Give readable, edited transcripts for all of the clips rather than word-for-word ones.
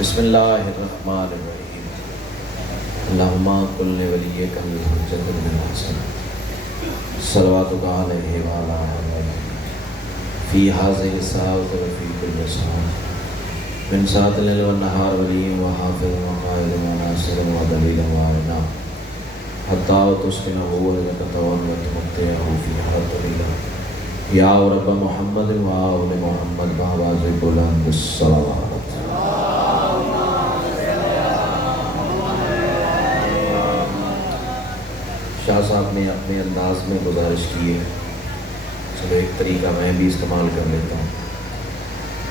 بسم اللہ الرحمن الرحیم اللہم کل ولیک الحجۃ بن الحسن صلواتک علیہ وعلی آلہ فی ھذہ الساعۃ وفی کل ساعۃ من ساعۃ اللیل والنہار ولی وحافظ وقائد وناصر ودلیل وعینا حتی تسکنہ ارضک طوعا وتمتعہ فیہا طویلا یا رب محمد و آل محمد بآواز بلند الصلوات۔ شاہ صاحب نے اپنے انداز میں گزارش کی ہے، چلو ایک طریقہ میں بھی استعمال کر لیتا ہوں۔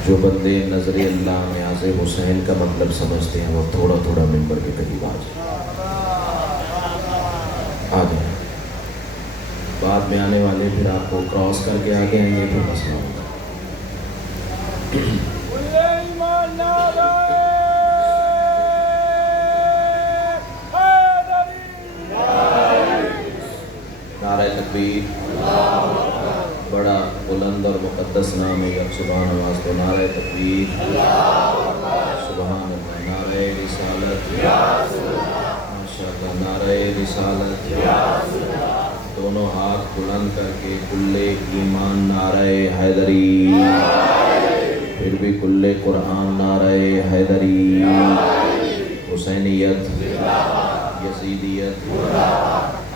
جو بندے نظر اللہ نیاز حسین کا مطلب سمجھتے ہیں وہ تھوڑا تھوڑا منبر کے قریب آ جائیں۔ بعد میں آنے والے پھر آپ کو کراس کر کے آگے آئیں گے، پھر مسئلہ ہوگا۔ نعرہ تکبیر، بڑا بلند اور مقدس نام ہے یکسبحان نواز کو۔ نعرہ تکبیر، سبحان اللہ۔ نعرہ رسالت، ماشاء اللہ، نعرہ رسالت، دونوں ہاتھ بلند کر کے کل ایمان نعرہ حیدری، پھر بھی کل قرآن نعرہ حیدری، حسینیت، یزیدیت،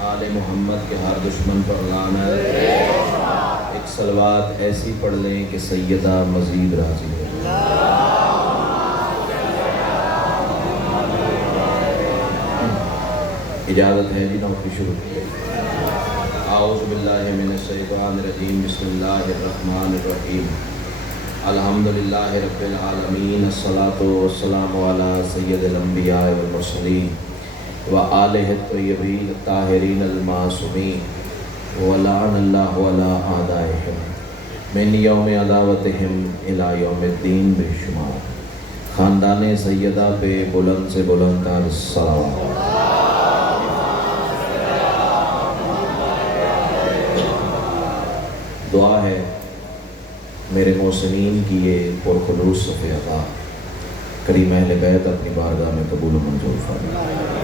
آل محمد کے ہر دشمن پر لعنت۔ ایک صلوات ایسی پڑھ لیں کہ سیدہ مزید راضی ہو۔ اجازت ہے جی، نوکری شروع کی۔ اعوذ باللہ من الشیطان الرجیم، بسم اللہ الرحمن الرحیم۔ الحمدللہ رب العالمین، الصلاۃ والسلام علی سید الانبیاء والمرسلین وآلہ الطیبین الطاہرین المعصومین، ولعن اللہ علی اعدائہم من یوم عداوتہم الی یوم الدین بے شمار۔ خاندان سیدہ پہ بلند سے بلند تر صلوات۔ دعا ہے میرے محسنین کی یہ پرخلوص صفحہ عطا کریم اہل بیت اپنی بارگاہ میں قبول و منظور فرمائے۔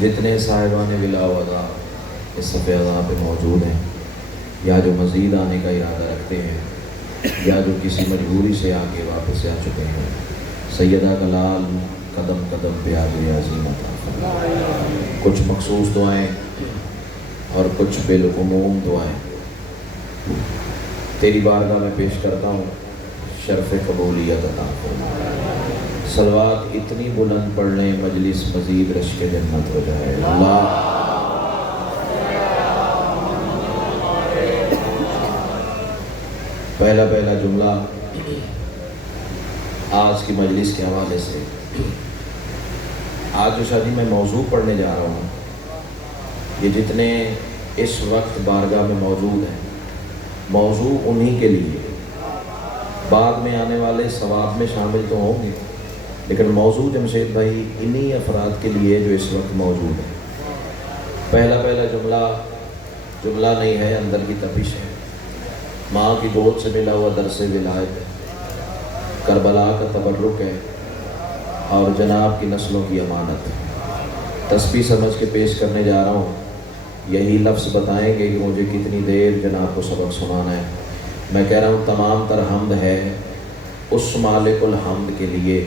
جتنے صاحبان ولا و عطا اس صفحہ عطا پہ موجود ہیں، یا جو مزید آنے کا ارادہ رکھتے ہیں، یا جو کسی مجبوری سے آگے واپس آ چکے ہیں، سیدہ کا لال قدم قدم پہ آگے عظیم عطا فرمائے۔ کچھ مخصوص دعائیں اور کچھ بالعموم دعائیں تیری بارگاہ میں پیش کرتا ہوں، شرف قبولیت عطا فرما۔ صلوات اتنی بلند پڑھ لیں مجلس مزید رشک جنت ہو جائے۔ اللہ پہلا جملہ آج کی مجلس کے حوالے سے، آج جو شادی میں موضوع پڑھنے جا رہا ہوں، یہ جتنے اس وقت بارگاہ میں موجود ہیں، موضوع انہی کے لیے، بعد میں آنے والے ثواب میں شامل تو ہوں گے، لیکن موضوع جمشید بھائی انہی افراد کے لیے جو اس وقت موجود ہیں۔ پہلا جملہ نہیں ہے، اندر کی تپش ہے۔ ماں کی گود سے ملا ہوا درس ولایت ہے، کربلا کا تبرک ہے، اور جناب کی نسلوں کی امانت ہے۔ تسبیح سمجھ کے پیش کرنے جا رہا ہوں، یہی لفظ بتائیں گے کہ مجھے کتنی دیر جناب کو سبق سنانا ہے۔ میں کہہ رہا ہوں تمام تر حمد ہے اس مالک الحمد کے لیے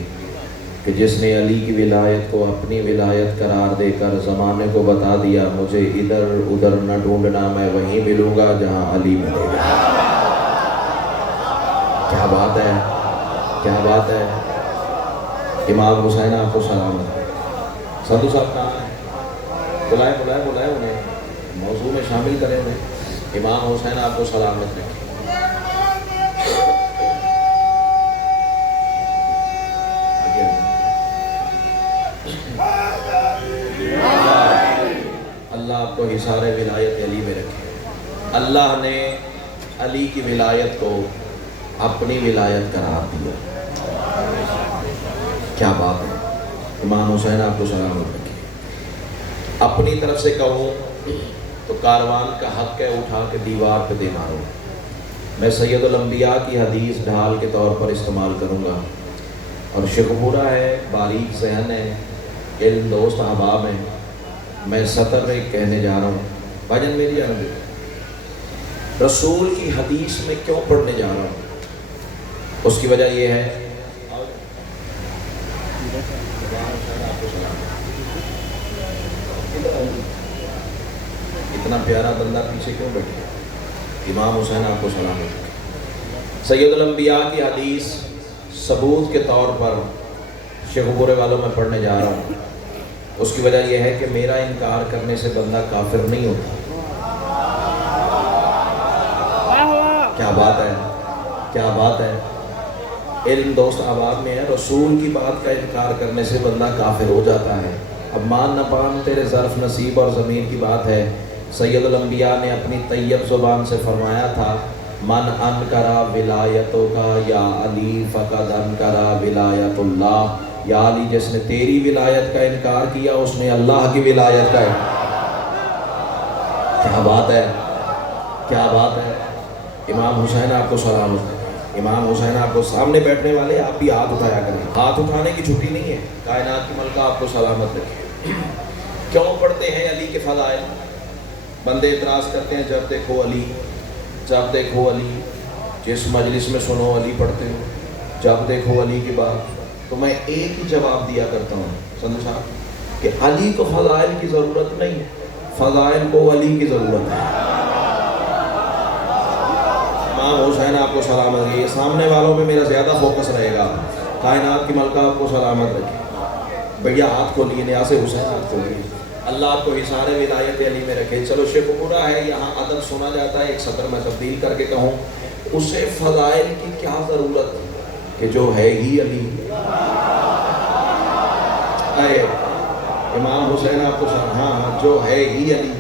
کہ جس نے علی کی ولایت کو اپنی ولایت قرار دے کر زمانے کو بتا دیا، مجھے ادھر ادھر نہ ڈھونڈنا، میں وہیں ملوں گا جہاں علی ملے گا۔ کیا بات ہے، کیا بات ہے۔ امام حسین آپ کو سلامت ہے۔ سادھو صاحب کہاں ہیں؟ بلائے انہیں، موضوع میں شامل کریں انہیں۔ امام حسین آپ کو سلامت رکھے۔ اللہ آپ کو حصار ولایت علی میں رکھے۔ اللہ نے علی کی ولایت کو اپنی ولایت قرار دیا۔ کیا بات ہے۔ امام حسین آپ کو سلامت رکھے۔ اپنی طرف سے کہوں تو کاروان کا حق ہے اٹھا کے دیوار پہ دے مارو۔ میں سید الانبیاء کی حدیث ڈھال کے طور پر استعمال کروں گا اور شیخوپورہ ہے، باریک ذہن ہے، علم دوست احباب ہیں. میں سطر ایک کہنے جا رہا ہوں. بھاجن میری عربی رسول کی حدیث میں کیوں پڑھنے جا رہا ہوں؟ اس کی وجہ یہ ہے، اتنا پیارا بندہ پیچھے کیوں بیٹھے؟ امام حسین آپ کو سلام ہے. سید الانبیاء کی حدیث ثبوت کے طور پر شیخوپورے والوں میں پڑھنے جا رہا ہوں. اس کی وجہ یہ ہے کہ میرا انکار کرنے سے بندہ کافر نہیں ہوتا. کیا بات ہے، کیا بات ہے. علم دوست آباد میں ہے، رسول کی بات کا انکار کرنے سے بندہ کافر ہو جاتا ہے. اب مان نہ مان تیرے ظرف نصیب اور ضمیر کی بات ہے. سید الانبیاء نے اپنی طیب زبان سے فرمایا تھا، من انکرا ولایتوں کا یا علی فقد انکرا ولایت اللہ. یا علی، جس نے تیری ولایت کا انکار کیا اس نے اللہ کی ولایت کا کیا بات ہے، کیا بات ہے. امام حسین آپ کو سلامت ہے. امام حسین آپ کو سامنے بیٹھنے والے آپ بھی ہاتھ اٹھایا کریں. ہاتھ اٹھانے کی چھٹی نہیں ہے. کائنات کی ملکہ آپ کو سلامت رکھے. کیوں پڑھتے ہیں علی کے فضائل؟ بندے اعتراض کرتے ہیں جب دیکھو علی، جب دیکھو علی. جس مجلس میں سنو علی پڑھتے ہو، جب دیکھو علی کی بات. تو میں ایک ہی جواب دیا کرتا ہوں سندو صاحب کہ علی کو فضائل کی ضرورت نہیں، فضائل کو علی کی ضرورت ہے. امام حسین آپ کو سلامت رکھے. سامنے والوں پہ میرا زیادہ فوکس رہے گا. کائنات کی ملکہ آپ کو سلامت رکھے. بھیا ہاتھ کھولیے، نیاز حسین ہاتھ کھولیے. اللہ آپ کو حصار ولایت علی میں رکھے. چلو شیخوپورہ ہے، یہاں ادب سنا جاتا ہے. ایک سطر میں تبدیل کر کے کہوں، اسے فضائل کی کیا ضرورت کہ جو ہے ہی علی. اے امام حسین آپ کو ہاں جو ہے ہی علی،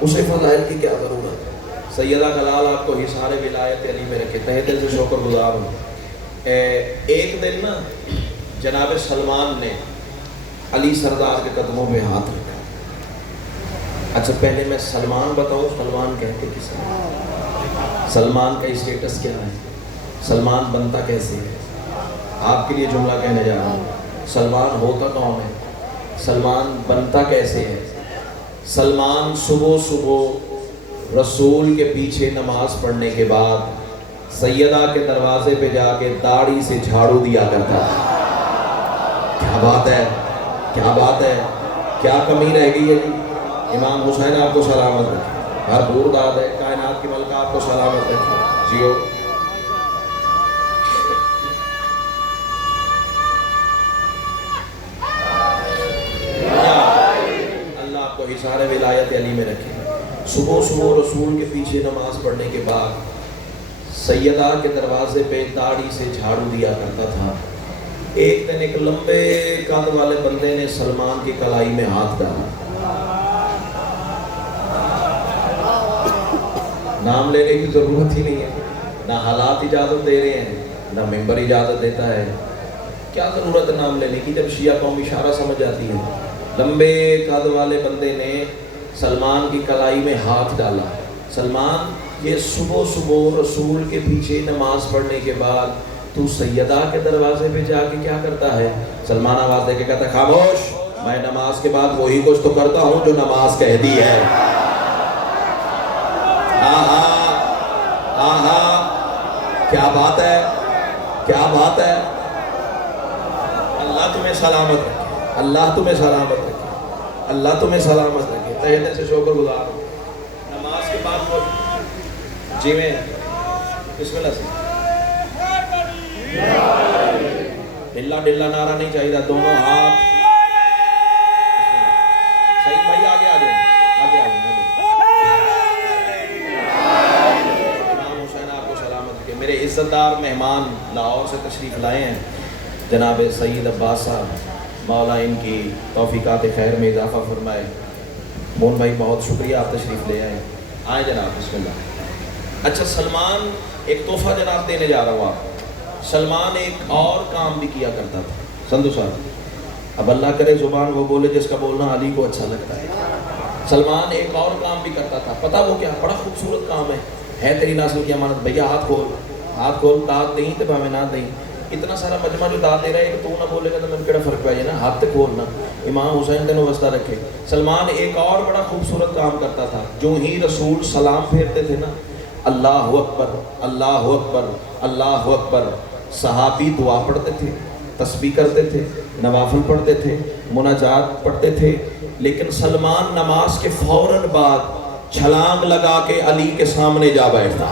اسے فضائل کی کیا ضرورت. سیدہ کلال آپ کو حصار ولایت علی میں رکھے. تہہ دل سے شکر گزار ہوں. ایک دن نا جناب سلمان نے علی سردار کے قدموں میں ہاتھ رکھا. اچھا پہلے میں سلمان بتاؤں، سلمان کہتے کس ہے؟ سلمان کا اسٹیٹس کیا ہے؟ سلمان بنتا کیسے ہے؟ آپ کے لیے جملہ کہنے جا رہا ہوں. سلمان ہوتا کون ہے؟ سلمان بنتا کیسے ہے؟ سلمان صبح صبح رسول کے پیچھے نماز پڑھنے کے بعد سیدہ کے دروازے پہ جا کے داڑھی سے جھاڑو دیا کرتا ہے. کیا بات ہے، کیا بات ہے، کیا کمی رہ گئی ہے جی. امام حسین آپ کو سلامت رکھے. بھرپور داد ہے. کائنات کی ملکہ آپ کو سلامت رکھے. جیو. اللہ آپ کو حصار ولایت علی میں رکھے. صبح صبح رسول کے پیچھے نماز پڑھنے کے بعد سیدہ کے دروازے پہ داڑھی سے جھاڑو دیا کرتا تھا. ایک دن ایک لمبے قد والے بندے نے سلمان کی کلائی میں ہاتھ ڈالا. نام لینے کی ضرورت ہی نہیں ہے، نہ حالات اجازت دے رہے ہیں، نہ ممبر اجازت دیتا ہے. کیا ضرورت ہے نام لینے کی جب شیعہ قوم اشارہ سمجھ جاتی ہے. لمبے قد والے بندے نے سلمان کی کلائی میں ہاتھ ڈالا. سلمان، یہ صبح صبح رسول کے پیچھے نماز پڑھنے کے بعد تو سیدہ کے دروازے پہ جا کے کیا کرتا ہے؟ سلمان آواز دے کے کہتا ہے، خاموش، میں نماز کے بعد وہی کچھ تو کرتا ہوں جو نماز کہہ دی ہے. کیا بات ہے، کیا بات ہے. اللہ تمہیں سلامت رکھے. اللہ تمہیں سلامت رکھے. اللہ تمہیں سلامت رکھے. تہہ دل سے شکر گزار ہوں. نماز کے بعد وہ جی میں بسم اللہ سے ڈلا ڈلا نعرہ نہیں چاہیے. دونوں ہاتھ. سعید بھائی آگے آ جائیں، آگے آ جائیں. امام حسین آپ کو سلامت رکھے. میرے عزت دار مہمان لاہور سے تشریف لائے ہیں جناب سید عباس صاحب، مولا ان کی توفیقات خیر میں اضافہ فرمائے. مون بھائی بہت شکریہ، آپ تشریف لے آئے. آئیں جناب، بسم اللہ. اچھا سلمان ایک تحفہ جناب دینے جا رہا ہوں آپ. سلمان ایک اور کام بھی کیا کرتا تھا سندو صاحب. اب اللہ کرے زبان وہ بولے جس کا بولنا علی کو اچھا لگتا ہے. سلمان ایک اور کام بھی کرتا تھا. پتہ وہ کیا؟ بڑا خوبصورت کام ہے تیری نسل کی امانت. بھیا ہاتھ کھول، ہاتھ کھول. داد دیں تو بھاوے نہ دیں. اتنا سارا مجمع جو داد دے رہا ہے کہ تو نہ بولے گا تو میں کیڑا فرق پائے نا، ہاتھ کھولنا. امام حسین تینوں وسطہ رکھے. سلمان ایک اور بڑا خوبصورت کام کرتا تھا، جو ہی رسول سلام پھیرتے تھے نا، اللہ اکبر اللہ اکبر اللہ اکبر، صحابی دعا پڑھتے تھے، تسبیح کرتے تھے، نوافل پڑھتے تھے، مناجات پڑھتے تھے. لیکن سلمان نماز کے فوراً بعد چھلانگ لگا کے علی کے سامنے جا بیٹھتا.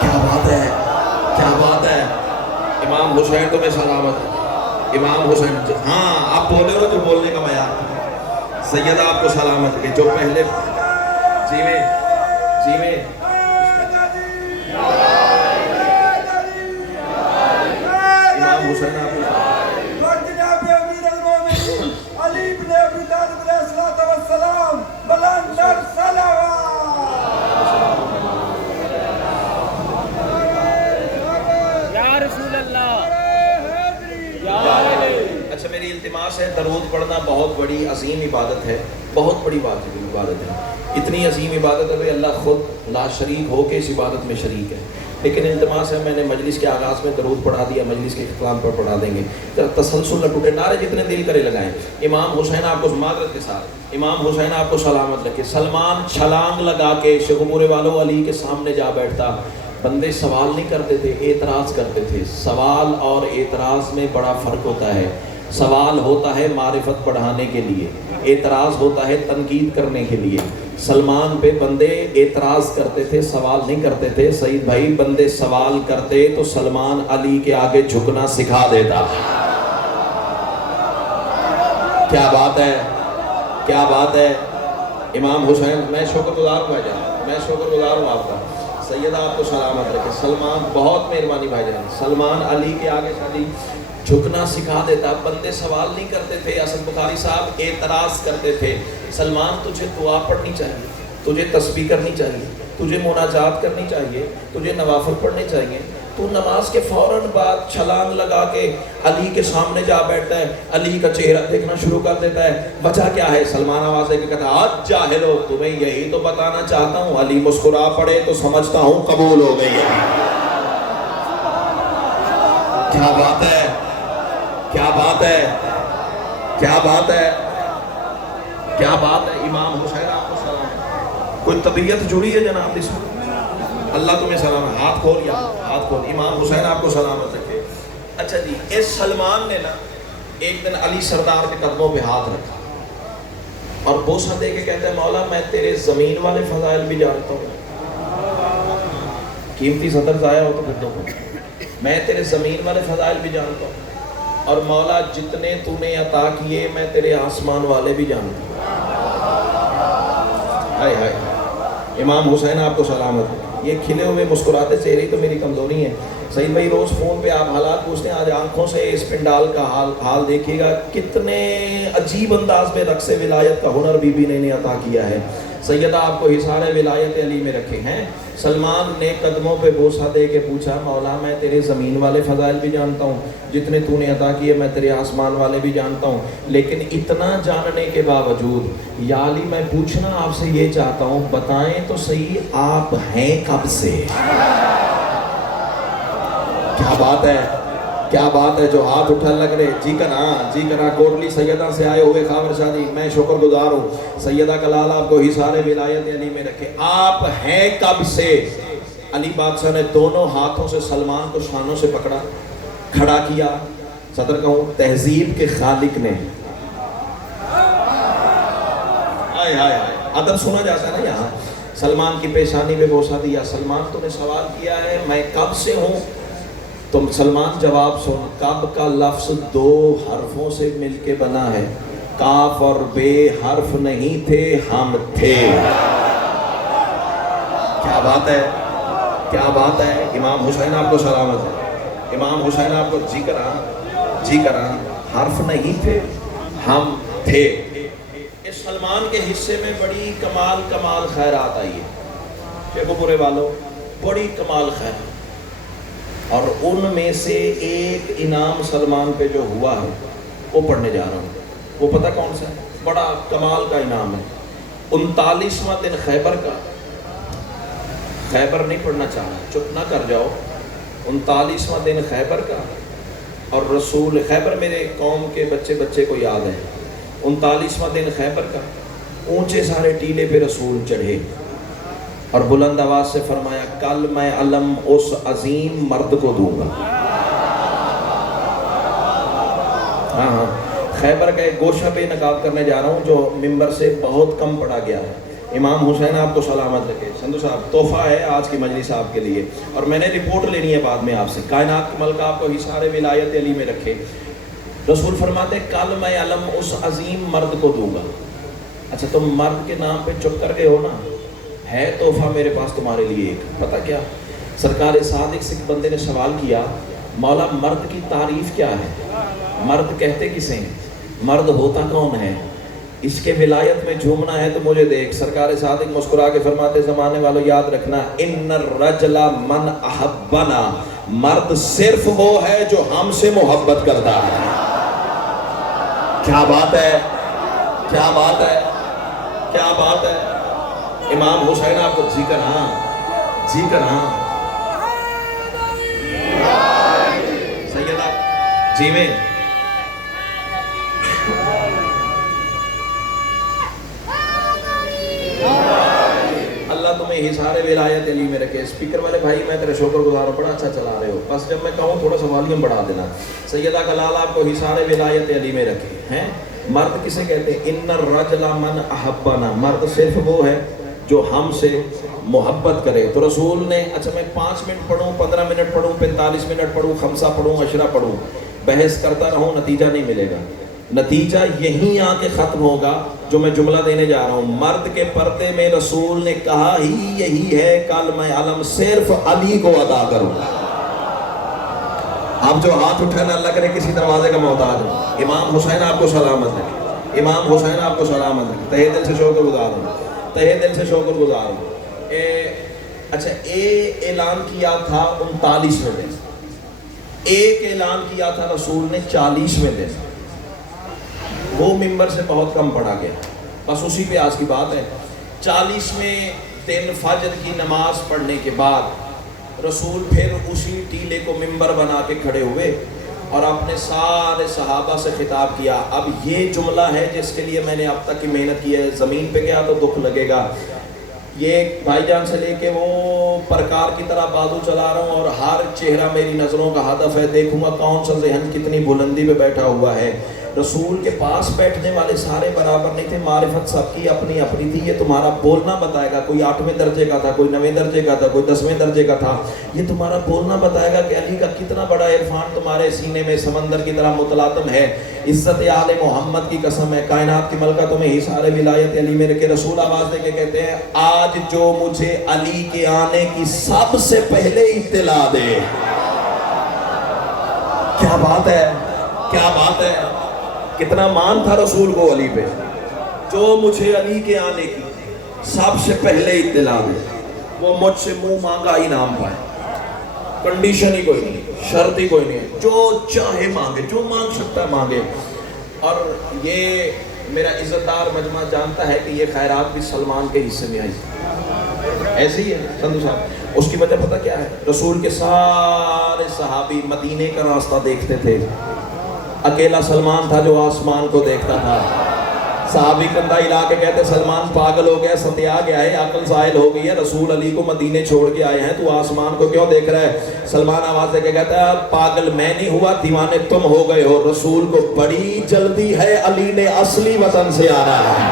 کیا بات ہے، کیا بات ہے. امام حسین تمہیں سلامت ہے. امام حسین، ہاں آپ بولے ہو جو بولنے کا معیار. سیدہ آپ کو سلامت ہے جو پہلے جی میں امام حسین آپ کو اچھا میری التماس ہے، درود پڑھنا بہت بڑی عظیم عبادت ہے، بہت بڑی عبادت ہے. اتنی عظیم عبادت ہے کہ اللہ خود لا شریک ہو کے اس عبادت میں شریک ہے. لیکن التماس ہے، میں نے مجلس کے آغاز میں درود پڑھا دیا، مجلس کے اختتام پر پڑھا دیں گے. تسلسل نہ ٹوٹے، نعرے جتنے دل کرے لگائیں. امام حسین آپ کو معذرت کے ساتھ، امام حسین آپ کو سلامت رکھے. سلمان چھلانگ لگا کے شگمورے والوں علی کے سامنے جا بیٹھتا. بندے سوال نہیں کرتے تھے، اعتراض کرتے تھے. سوال اور اعتراض میں بڑا فرق ہوتا ہے. سوال ہوتا ہے معرفت بڑھانے کے لیے، اعتراض ہوتا ہے تنقید کرنے کے لیے. سلمان پہ بندے اعتراض کرتے تھے، سوال نہیں کرتے تھے. سعید بھائی بندے سوال کرتے تو سلمان علی کے آگے جھکنا سکھا دیتا. کیا بات ہے، کیا بات ہے. امام حسین، میں شکر گزار ہوں بھائی جان، میں شکر گزار ہوں آپ کا. سیدہ آپ کو سلامت رکھے. سلمان بہت مہربانی بھائی جان. سلمان علی کے آگے شادی جھکنا سکھا دیتا. بندے سوال نہیں کرتے تھے. حسن بخاری صاحب اعتراض کرتے تھے. سلمان تجھے دعا پڑھنی چاہیے، تجھے تسبیح کرنی چاہیے، تجھے مناجات کرنی چاہیے، تجھے نوافل پڑھنے چاہیے. تو نماز کے فوراً بعد چھلانگ لگا کے علی کے سامنے جا بیٹھتا ہے، علی کا چہرہ دیکھنا شروع کر دیتا ہے. وجہ کیا ہے؟ سلمان آواز دے کے کہتا ہے آج جاہلو، تمہیں یہی تو بتانا چاہتا ہوں. علی مسکرا پڑے تو سمجھتا ہوں قبول ہو گئی ہے. کیا بات ہے، کیا بات ہے، کیا بات ہے، کیا بات ہے. امام حسین آپ کو سلام. کوئی طبیعت جڑی ہے جناب اس میں؟ اللہ تمہیں سلام. ہاتھ کھول یا ہاتھ کھول. امام حسین آپ کو سلامت رکھے. اچھا جی، اس سلمان نے نا ایک دن علی سردار کے قدموں پہ ہاتھ رکھا اور بوسہ دے کے کہتا ہے مولا میں تیرے زمین والے فضائل بھی جانتا ہوں. قیمتی صدر ضائع ہو تو پھر دو. میں تیرے زمین والے فضائل بھی جانتا ہوں، اور مولا جتنے تو نے عطا کیے میں تیرے آسمان والے بھی جانتا ہوں. ہائے ہائے. امام حسین آپ کو سلامت. یہ کھلے ہوئے مسکراتے چہرے تو میری کمزوری ہے. سعید بھائی روز فون پہ آپ حالات پوچھتے ہیں، آج آنکھوں سے اس پنڈال کا حال دیکھیے گا. کتنے عجیب انداز میں رقص ولایت کا ہنر بی بی نے عطا کیا ہے. سیدہ آپ کو حصار ولایت علی میں رکھے ہیں. سلمان نے قدموں پہ بوسہ دے کے پوچھا مولا میں تیرے زمین والے فضائل بھی جانتا ہوں، جتنے تو نے عطا کیے میں تیرے آسمان والے بھی جانتا ہوں. لیکن اتنا جاننے کے باوجود یا علی میں پوچھنا آپ سے یہ چاہتا ہوں، بتائیں تو صحیح آپ ہیں کب سے؟ کیا بات ہے، کیا بات ہے. جو ہاتھ اٹھا لگ رہے جی کنا کوٹلی سیدہ سے آئے ہوئے خاور شادی، میں شکر گزار ہوں. سیدہ کا لال آپ کو حصار ولایت علی میں رکھے. آپ ہیں کب سے؟ علی بادشاہ نے دونوں ہاتھوں سے سلمان کو شانوں سے پکڑا، کھڑا کیا. صدر کہوں تہذیب کے خالق نے. آئے آئے آئے ادب سنا جاتا ہے نا یہاں. سلمان کی پیشانی پہ بوسہ دیا. سلمان تو نے سوال کیا ہے میں کب سے ہوں؟ تم سلمان جواب سن. کب کا لفظ دو حرفوں سے مل کے بنا ہے. کاف اور بے حرف نہیں تھے، ہم تھے. کیا بات ہے، کیا بات ہے. امام حسین آپ کو سلامت ہے. امام حسین آپ کو جی کرا حرف نہیں تھے، ہم تھے. اس سلمان کے حصے میں بڑی کمال خیرات آئی ہے. دیکھو برے والوں، بڑی کمال خیرات. اور ان میں سے ایک انعام سلمان پہ جو ہوا ہے وہ پڑھنے جا رہا ہوں. وہ پتہ کون سا ہے؟ بڑا کمال کا انعام ہے. 39واں دن خیبر کا. خیبر نہیں پڑھنا چاہنا، چپ نہ کر جاؤ. 39واں دن خیبر کا، اور رسول خیبر میرے قوم کے بچے بچے کو یاد ہے، 39واں دن خیبر کا، اونچے سارے ٹیلے پہ رسول چڑھے اور بلند آواز سے فرمایا کل میں علم اس عظیم مرد کو دوں گا۔ ہاں خیبر کا ایک گوشہ پہ نقاب کرنے جا رہا ہوں جو ممبر سے بہت کم پڑھا گیا ہے۔ امام حسین آپ کو سلامت رکھے۔ سندھو صاحب تحفہ ہے آج کی مجلس آپ کے لیے، اور میں نے رپورٹ لینی ہے بعد میں آپ سے۔ کائنات کے ملک آپ کو حصار ولایت علی میں رکھے۔ رسول فرماتے کل میں علم اس عظیم مرد کو دوں گا۔ اچھا تم مرد کے نام پہ چپ کر گئے ہو نا، ہے تحفہ میرے پاس تمہارے لیے ایک، پتہ کیا؟ سرکار صادق سے ایک بندے نے سوال کیا مولا مرد کی تعریف کیا ہے؟ مرد کہتے کسے ہیں؟ مرد ہوتا کون ہے؟ اس کے ولایت میں جھومنا ہے تو مجھے دیکھ۔ سرکار صادق مسکرا کے فرماتے زمانے والوں یاد رکھنا ان الرجل من احبنا، مرد صرف وہ ہے جو ہم سے محبت کرتا ہے۔ کیا بات ہے، کیا بات ہے، کیا بات ہے۔ امام حسین آپ کو جی کر ہاں، جی کر ہاں، سیدہ جی میں اللہ تمہیں حصار ولایت علی میں رکھے۔ اسپیکر والے بھائی میں تیرے شکر گزار ہوں، بڑا اچھا چلا رہے ہو، بس جب میں کہوں تھوڑا سا والیوم بڑھا دینا۔ سیدہ کلال آپ کو حصار ولایت علی میں رکھے ہیں۔ مرد کسے کہتے ہیں؟ ان الرجل من احبنا، مرد صرف وہ ہے جو ہم سے محبت کرے۔ تو رسول نے اچھا میں 5 منٹ پڑھوں، 15 منٹ پڑھوں، 45 منٹ پڑھوں، 5 پڑھوں، 10 پڑھوں، بحث کرتا رہوں، نتیجہ نہیں ملے گا۔ نتیجہ یہیں آ کے ختم ہوگا جو میں جملہ دینے جا رہا ہوں۔ مرد کے پردے میں رسول نے کہا ہی یہی ہے کل میں علم صرف علی کو ادا کروں۔ اب جو ہاتھ اٹھانا اللہ کرے کسی دروازے کا محتاج ہو۔ امام حسین آپ کو سلامت رکھے، امام حسین آپ کو سلامت رکھے۔ تہہ دل سے شکر گزار ہوں، تہہ دل سے شکر گزار ہوں۔ اچھا اعلان کیا تھا 39ویں دن، ایک اعلان کیا تھا رسول نے 40ویں دن، وہ ممبر سے بہت کم پڑھا گیا، بس اسی پہ آج کی بات ہے۔ 40ویں دن فجر کی نماز پڑھنے کے بعد رسول پھر اسی ٹیلے کو ممبر بنا کے کھڑے ہوئے اور اپنے سارے صحابہ سے خطاب کیا۔ اب یہ جملہ ہے جس کے لیے میں نے اب تک کی محنت کی ہے، زمین پہ گیا تو دکھ لگے گا۔ یہ بھائی جان سے لے کے وہ پرکار کی طرح بازو چلا رہا ہوں اور ہر چہرہ میری نظروں کا ہدف ہے، دیکھوں گا کون سا ذہن کتنی بلندی پہ بیٹھا ہوا ہے۔ رسول کے پاس بیٹھنے والے سارے برابر نہیں تھے، معرفت سب کی اپنی اپنی تھی۔ یہ تمہارا بولنا بتائے گا، کوئی 8ویں درجے کا تھا، کوئی 9ویں درجے کا تھا، کوئی 10ویں درجے کا تھا۔ یہ تمہارا بولنا بتائے گا کہ علی کا کتنا بڑا عرفان تمہارے سینے میں سمندر کی طرح متلاطم ہے۔ عزت آل محمد کی قسم ہے، کائنات کی ملکہ تمہیں حصار ولایت علی میں رکھے۔ رسول آواز دے کے کہتے ہیں آج جو مجھے علی کے آنے کی سب سے پہلے اطلاع دے۔ کیا بات ہے، کیا بات ہے، کتنا مان تھا رسول کو علی پہ۔ جو مجھے علی کے آنے کی سب سے پہلے اطلاع دے، وہ مجھ سے منہ مانگا انعام پائے۔ کنڈیشن ہی کوئی نہیں، شرط ہی کوئی نہیں ہے، جو چاہے مانگے، جو مانگ سکتا ہے مانگے۔ اور یہ میرا عزت دار مجمع جانتا ہے کہ یہ خیرات بھی سلمان کے حصے میں آئی، ایسے ہی ہے سندھو صاحب۔ اس کی وجہ پتہ کیا ہے؟ رسول کے سارے صحابی مدینے کا راستہ دیکھتے تھے، اکیلا سلمان تھا جو آسمان کو دیکھتا تھا۔ صحابی کندھا ہلا کے کہتے سلمان پاگل ہو گیا، ستیا گیا ہے، عقل زائل ہو گئی ہے، رسول علی کو مدینے چھوڑ کے آئے ہیں، تو آسمان کو کیوں دیکھ رہا ہے؟ سلمان آواز دے کے کہتا ہے پاگل میں نہیں ہوا، دیوانے تم ہو گئے ہو، رسول کو بڑی جلدی ہے، علی نے اصلی وطن سے آنا ہے۔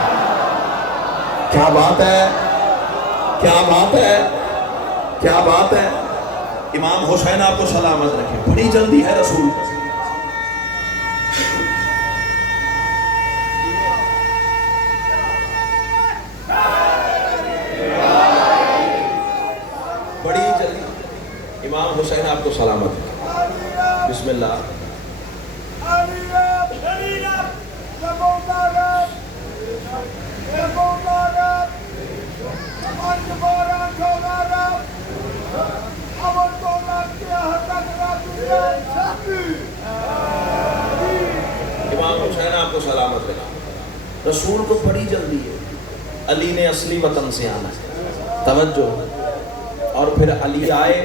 کیا بات ہے، کیا بات ہے، کیا بات ہے۔ امام حسین آپ کو سلامت رکھے، بڑی جلدی ہے رسول کو۔ بڑی جلدی امام حسین آپ کو سلامت ہے۔ بسم اللہ۔ امام حسین آپ کو سلامت ہے۔ رسول کو بڑی جلدی ہے، علی نے اصلی وطن سے آنا ہے، توجہ۔ اور پھر علی آئے،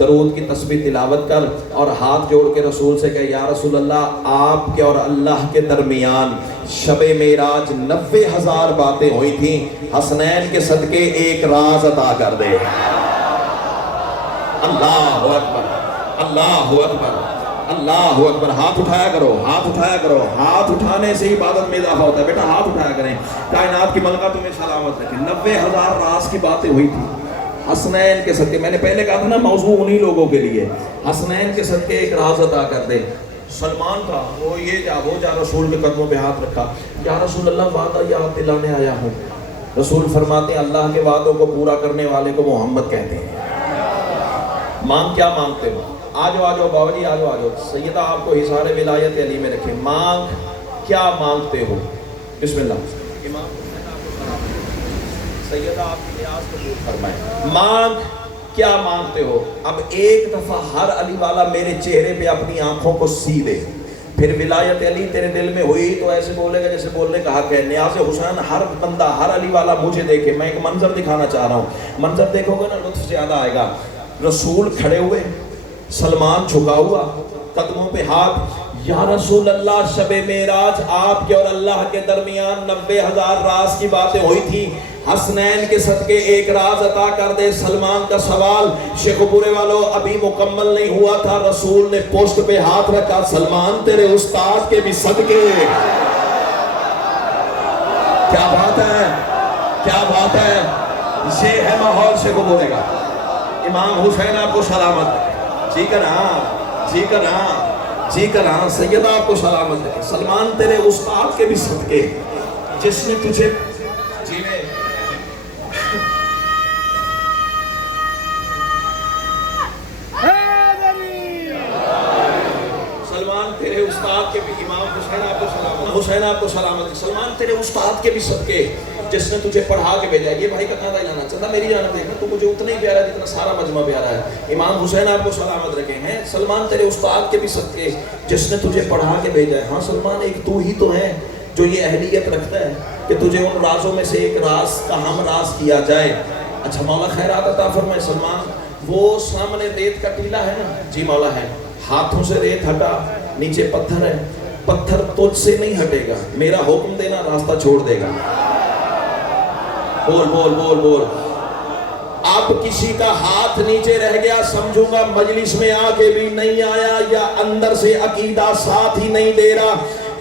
درود کی تسبیح تلاوت کر اور ہاتھ جوڑ کے رسول سے کہ یا رسول اللہ آپ کے اور اللہ کے درمیان شب معراج 90,000 باتیں ہوئی تھیں، حسنین کے صدقے ایک راز عطا کر دے۔ اللہ اکبر، اللہ اکبر، اللہ اکبر۔ ہاتھ اٹھایا کرو، ہاتھ اٹھایا کرو، ہاتھ اٹھانے سے عبادت میں اضافہ ہوتا ہے بیٹا، ہاتھ اٹھایا کریں۔ کائنات کی ملکہ تمہیں سلامت رکھے۔ 90,000 راز کی باتیں ہوئی تھی حسنین کے صدقے۔ میں نے پہلے کہا تھا نا موضوع انہی لوگوں کے لیے، حسنین کے صدقے ایک راز عطا کر دے۔ سلمان کا وہ یہ جا وہ جا رسول کے قدموں پہ ہاتھ رکھا، یا رسول اللہ وعدہ یاد دلانے آیا ہوں۔ رسول فرماتے ہیں اللہ کے وعدوں کو پورا کرنے والے کو محمد کہتے ہیں۔ مانگ کیا مانگتے ہو؟ آجو آجو بابا جی، آجو آجو، سیدہ آپ کو حصار ولایت علی میں رکھے۔ مانگ کیا مانگتے ہو؟ بسم اللہ۔ سیدہ آپ کی نیاز قبول فرمائے۔ مانگ کیا مانگتے ہو؟ اب ایک دفعہ ہر علی والا میرے چہرے پہ اپنی آنکھوں کو سی دے، پھر ولایت علی تیرے دل میں ہوئی تو ایسے بولے گا جیسے بولنے کا حق ہے۔ نیاز حسین ہر بندہ، ہر علی والا مجھے دیکھے۔ میں ایک منظر دکھانا چاہ رہا ہوں، منظر دیکھو گے نا لطف زیادہ آئے گا۔ رسول کھڑے ہوئے، سلمان جھکا ہوا، قدموں پہ ہاتھ۔ یا رسول اللہ شب معراج آپ کے اور اللہ کے درمیان 90,000 راز کی باتیں ہوئی تھی، حسنین کے صدقے ایک راز عطا کر دے۔ سلمان کا سوال شیخ پورے والوں ابھی مکمل نہیں ہوا تھا، رسول نے پوسٹ پہ ہاتھ رکھا، سلمان تیرے استاد کے بھی صدقے۔ کیا بات ہے، کیا بات ہے، یہ ہے ماحول شیخ پورے کا۔ امام حسین آپ کو سلامت، جی کرنا، جی کرنا، جی کرنا، سیدہ آپ کو سلامت رکھے۔ سلمان تیرے استاد کے بھی صدقے، جس نے تجھے جیوے۔ سلمان تیرے استاد کے بھی، امام حسین آپ کو سلامت، حسین آپ کو سلامت۔ سلمان تیرے استاد کے بھی صدقے، جس نے تجھے پڑھا کے بھیجا۔ یہ بھائی کا نعرہ لانا چاہتا، میری جانب دیکھنا تو مجھے اتنا ہی پیارا ہے جتنا سارا مجمع پیارا ہے۔ امام حسین آپ کو سلامت رکھے ہیں۔ سلمان تیرے استاد کے بھی صدقے، جس نے تجھے پڑھا کے بھیجا ہے۔ ہاں سلمان ایک تو ہی تو ہے جو یہ اہلیت رکھتا ہے کہ تجھے ان رازوں میں سے ایک راز کا ہم راز کیا جائے۔ اچھا مولا خیرات عطا فرمائے۔ سلمان وہ سامنے ریت کا ٹیلا ہے نا، جی مولا ہے، ہاتھوں سے ریت ہٹا، نیچے پتھر ہے، پتھر تجھ سے نہیں ہٹے گا، میرا حکم دینا راستہ چھوڑ دے گا۔ بول بول بول بول۔ اب کسی کا ہاتھ نیچے رہ گیا سمجھوں گا مجلس میں آ کے بھی نہیں آیا، یا اندر سے عقیدہ ساتھ ہی نہیں دے رہا۔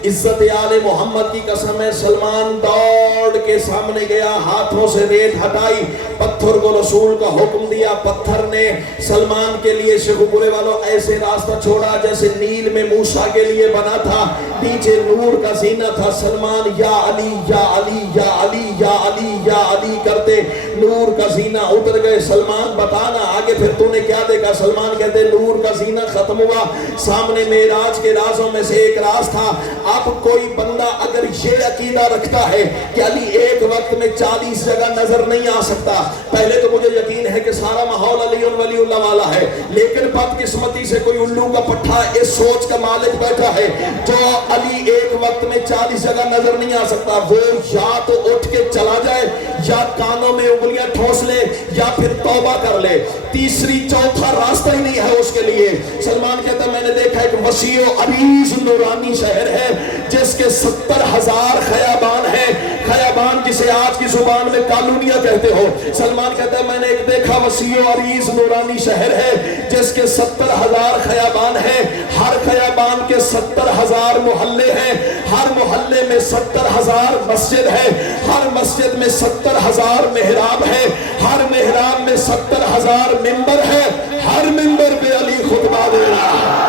عزت آل محمد کی قسم ہے، سلمان دوڑ کے سامنے گیا، ہاتھوں سے ریت ہٹائی، پتھر کو رسول کا حکم دیا۔ پتھر نے سلمان کے لیے شیخ پورے والوں ایسے راستہ چھوڑا جیسے نیل میں موسیٰ کے لیے بنا تھا، نیچے نور کا زینہ تھا۔ سلمان یا علی یا علی یا علی یا علی یا علی کرتے نور کا زینہ اتر گئے۔ سلمان بتانا آگے پھر تو نے کیا دیکھا؟ سلمان کہتے نور کا زینہ ختم ہوا، سامنے معراج کے رازوں میں سے ایک راز تھا۔ اب کوئی بندہ اگر یہ عقیدہ رکھتا ہے کہ علی ایک وقت میں 40 جگہ نظر نہیں آ سکتا، پہلے تو مجھے یقین ہے کہ سارا ماحول علی ولی اللہ والا ہے، لیکن بدقسمتی سے کوئی الو کا پٹھا اس سوچ کا مالک بیٹھا ہے جو علی ایک وقت میں 40 جگہ نظر نہیں آ سکتا، وہ یا تو اٹھ کے چلا جائے، یا کانوں میں انگلیاں ٹھوس لے، یا پھر توبہ کر لے، تیسری چوتھا راستہ ہی نہیں ہے اس کے لیے۔ سلمان کہتا ہے میں نے دیکھا ایک وسیع و عریض نورانی شہر ہے جس کے 70,000 خیابان ہیں، خیابان جسے آج کی زبان میں کالونیاں کہتے ہو۔ سلمان کہتا ہے میں نے ایک دیکھا وسیع و عریض نورانی شہر ہے جس کے 70,000 خیابان ہیں، ہر خیابان کے 70,000 محلے ہیں، ہر محلے میں 70,000 مسجد ہے، ہر مسجد میں 70,000 محراب ہے، ہر محراب میں 70,000 منبر ہے، ہر منبر پہ علی خطبہ دے رہا ہے۔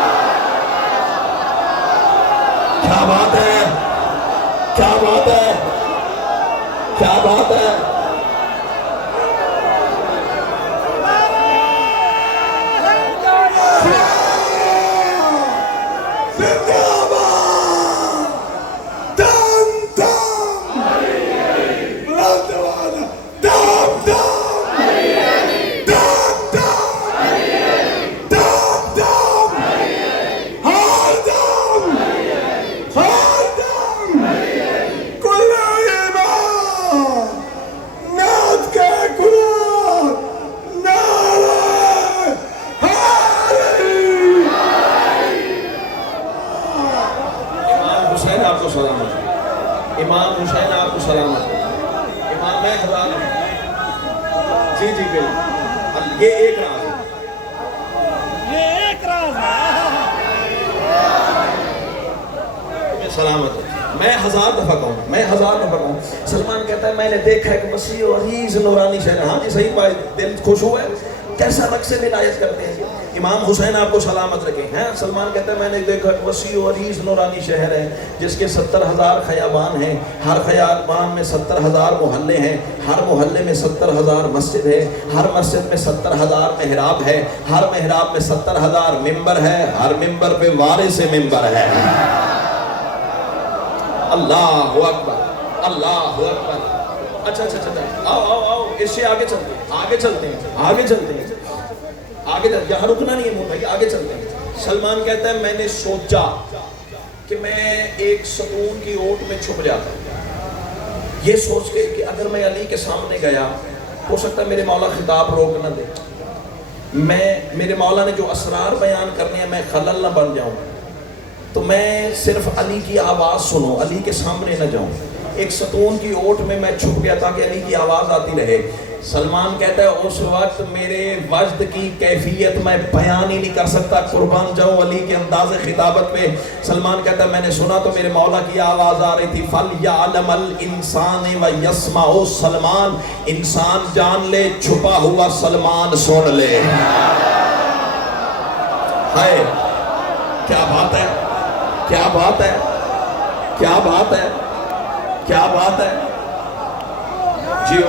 کیا بات ہے، کیا بات ہے، کیا بات ہے۔ امام حسین آپ کو سلامت ہو. امام میں خدا جی جی بالکل یہ ایک راز ہے. یہ ایک راز ہے. سلامت ہو. میں ہزار دفعہ کہوں. سلمان کہتا ہے میں نے دیکھا ایک وسیع و عریض نورانی شہر. ہاں جی صحیح بات, دل خوش ہوا ہے. کیسا رقص سے ولایت کرتے ہیں. امام حسین آپ کو سلامت رکھیں. ہیں سلمان کہتا ہے میں نے دیکھا ایک وسیع و عریض نورانی شہر ہے جس کے 70,000 خیابان ہیں. ہر خیابان میں 70,000 محلے ہیں. ہر محلے میں 70,000 مسجد ہے. ہر مسجد میں 70,000 محراب ہے. ہر محراب میں 70,000 ممبر ہے. ہر ممبر پہ وارث ممبر ہے. اللہ اکبر, اللہ اکبر. اچھا آؤ اس سے آگے چلتے ہیں. یہاں رکنا نہیں ہے مو بھائی, آگے چلتے ہیں. سلمان کہتا ہے میں نے سوچا کہ میں ایک ستون کی اوٹ میں چھپ جاتا ہوں, یہ سوچ کے کہ اگر میں علی کے سامنے گیا ہو سکتا ہے میرے مولا خطاب روک نہ دے. میرے مولا نے جو اسرار بیان کرنے ہیں میں خلل نہ بن جاؤں, تو میں صرف علی کی آواز سنوں, علی کے سامنے نہ جاؤں. ایک ستون کی اوٹ میں چھپ گیا تاکہ علی کی آواز آتی رہے. سلمان کہتا ہے اس وقت میرے وجد کی کیفیت میں بیان ہی نہیں کر سکتا, قربان جاؤں علی کے انداز خطابت پہ. سلمان کہتا ہے میں نے سنا تو میرے مولا کی آواز آ رہی تھی, فَلْيَعْلَمَ الْإِنسَانِ وَيَسْمَعُ سلمان, انسان جان لے چھپا ہوا سلمان سن لے. ہائے کیا بات ہے, کیا بات ہے, کیا بات ہے, کیا بات ہے. جیو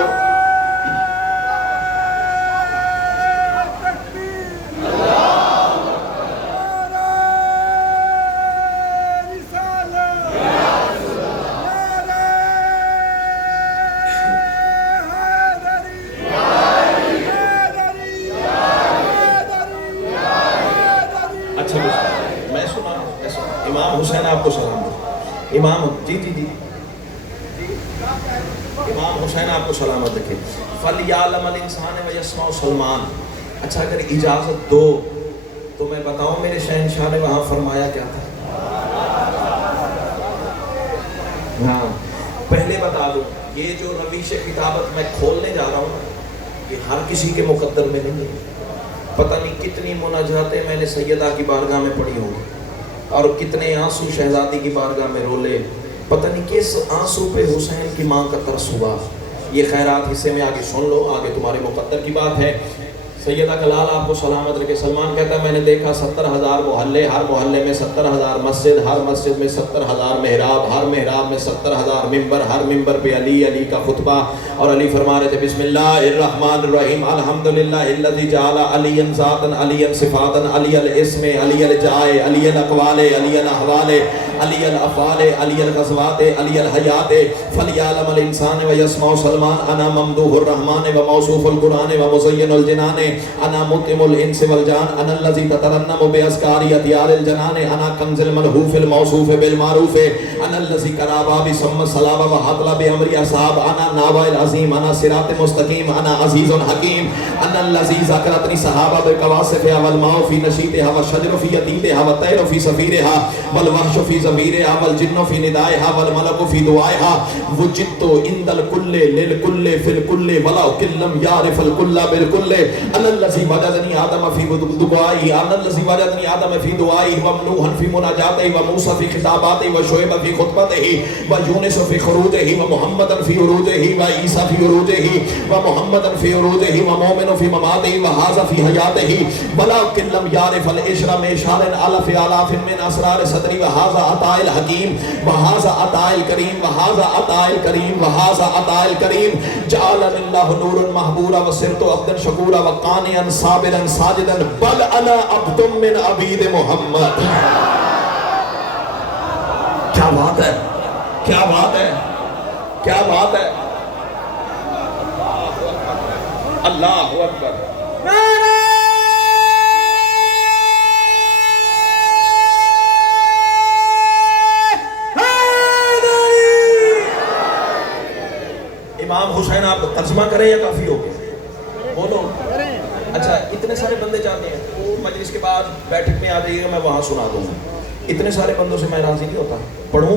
امام حسین آپ کو سلام. امام جی امام حسین آپ کو سلامت رکھے. فَلْيَعْلَمَ الْإِنسَانِ وَيَسْمَعُ سلمان. اچھا اگر اجازت دو تو میں بتاؤں میرے شہنشاہ نے وہاں فرمایا کیا تھا. ہاں پہلے بتا دو, یہ جو رویش کتابت میں کھولنے جا رہا ہوں یہ ہر کسی کے مقدر میں نہیں ہے. پتہ نہیں کتنی مناجاتیں میں نے سیدہ کی بارگاہ میں پڑھی ہوں اور کتنے آنسو شہزادی کی بارگاہ میں رولے. پتہ نہیں کس آنسو پہ حسین کی ماں کا ترس ہوا. یہ خیرات حصے میں آگے سن لو, آگے تمہارے مقدر کی بات ہے. سیدہ کا لال آپ کو سلامت رکھے. سلمان کہتا ہے میں نے دیکھا 70,000 محلے, ہر محلے میں 70,000 مسجد, ہر مسجد میں 70,000 محراب, ہر محراب میں 70,000 ممبر, ہر ممبر پہ علی کا خطبہ. اور علی فرما رہے تھے بسم اللہ الرحمن الرحیم الحمدللہ الذی جعل علی ذاتاً علی صفاتاً علی الاسم علی الجائے علی الاقوال علی الاحوال علی الافعال علی الغزوات علی الحیات. فلیعلم الانسان ویسمع سلمان انا ممدوح الرحمن و موصوف القرآن و مزین الجنان انا مطعم الانس والجان انا الذی تترنم باذکار اطیار الجنان انا کنز الملہوف الموصوف بالمعروف انا الذی کرابا بسم الصلاب و حطل بامر اصحاب انا ناوى العظیم انا صراط مستقیم انا عزیز حکیم انا الذی ذکرتنی صحابہ بقواصفها والماء فی نشیطها والشجر فی یتیمها والطیر فی صفیرها والوحش فی ضمیرها والجن فی ندائها والملک فی دعائها وجدت عند الکل للکل فی الکل ولا کلم یعرف الکل بالکل انا الذی وجدنی آدم فی دعائی انا الذی وجدنی آدم فی دعائی ومنوحا فی مناجاتی وموسیٰ فی خطاباتی وشعیب فی خطبتی ویونس فی خروجہی ومحمد فی عروجہی وعیسیٰ فی عروجہی ومحمد فی عروجہی ومومن فی مماتہی وحاذا فی حیاتہی ولکن لم یعرف الاشر میشار الف آلاف من اسرار صدری وحاذا عطاء الحکیم وحاذا عطاء الکریم وحاذا عطاء الکریم وحاذا عطاء الکریم جعلن اللہ نور محبورا وسرت عبدا شکورا وقانعا صابرا ساجدا بل انا عبد من عبید محمد. کیا بات ہے, کیا بات ہے, کیا بات ہے. اللہ اکبر. امام حسین آپ ترجمہ کریں یا کافی ہو گیا بولو. اچھا اتنے سارے بندے جاتے ہیں, وہ مجلس کے بعد بیٹھک میں آ جائیے گا, میں وہاں سنا دوں گا. اتنے سارے بندوں سے میں راضی نہیں ہوتا. پڑھوں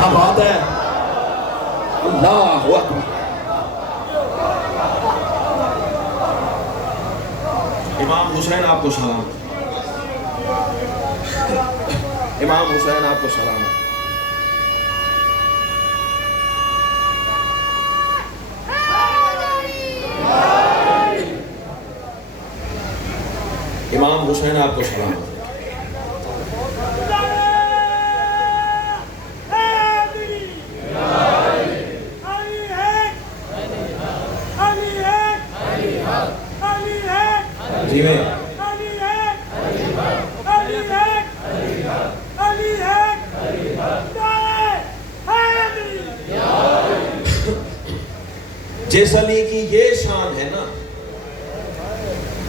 کیا بات ہے، اللہ اکبر۔ امام حسین آپ کو سلام، امام حسین آپ کو سلام۔ امام حسین آپ کو سلام۔ جی میں جس علی کی یہ شان ہے نا،